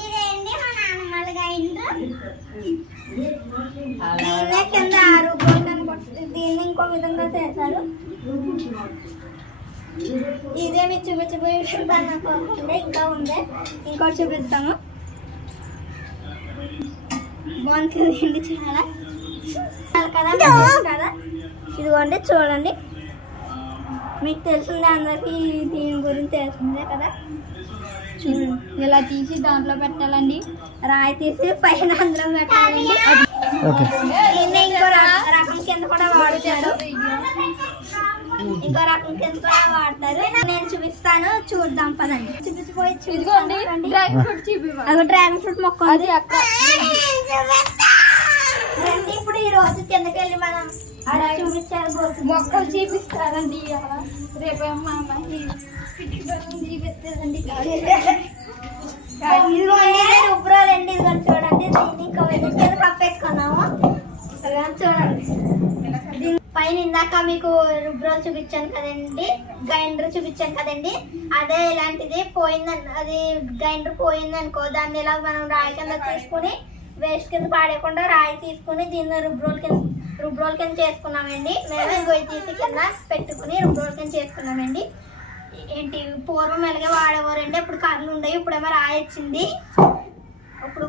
ఇదేంటి మా నాన్నమ్మలుగా దీన్నే కింద 6 గోల్డెన్ కొట్టి దీన్ని ఇంకో విధంగా చేశారు. ఇదే మీరు చూపించబోయే ఇంకా ఉంది, ఇంకోటి చూపిస్తాము. బాగుంటుంది చాలా కదా. ఇదిగోండి చూడండి, మీకు తెలిసిందే, అందరికి దీని గురించి తెలిసిందే కదా. ఇలా తీసి దాంట్లో పెట్టాలండి, రాయి తీసి పైన అందులో పెట్టాలండి. ఇంకో రకం కింద కూడా వాడతారు, ఇంకో రకం కింద కూడా వాడతారు. నేను చూపిస్తాను, చూద్దాం పదండి. చూపించిపోయి చూసుకోండి. డ్రాగన్ ఫ్రూట్ మొక్క ఉంది అక్కడ. ఇప్పుడు ఈ రోజు కిందకి వెళ్ళి మనం చూపించారు, మొక్కలు చూపిస్తారండి. రేపేమో చూపిస్తారండి. రుబ్రాలండి, ఇదిగోండి చూడండి. దీన్ని కప్పెట్టుకున్నాము చూడండి. పైన ఇందాక మీకు రుబ్రాలు చూపించాను కదండి, గ్రైండర్ చూపించాను కదండి, అదే ఇలాంటిది పోయిందని, అది గ్రైండర్ పోయిందనుకో, దాన్ని ఇలా మనం రాయి కింద తీసుకుని వేస్ట్ కింద పాడేయకుండా రాయి తీసుకుని దీన్ని రుబ్రోల్ కింద చేసుకున్నామండి. మేము గొయ్యి తీసి కింద పెట్టుకుని రుబ్రోల్ కింద చేసుకున్నామండి. ఏంటి పూర్వం ఎలాగే వాడేవారండి, ఇప్పుడు కర్రలు ఉండవు, ఇప్పుడేమో రాయి వచ్చింది. ఇప్పుడు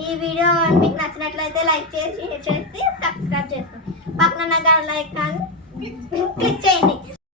ఈ వీడియో మీకు నచ్చినట్లయితే లైక్ చేసి షేర్ చేసి సబ్స్క్రైబ్ చేసుకోండి. పక్కన లైక్ కానీ క్లిక్ చేయండి.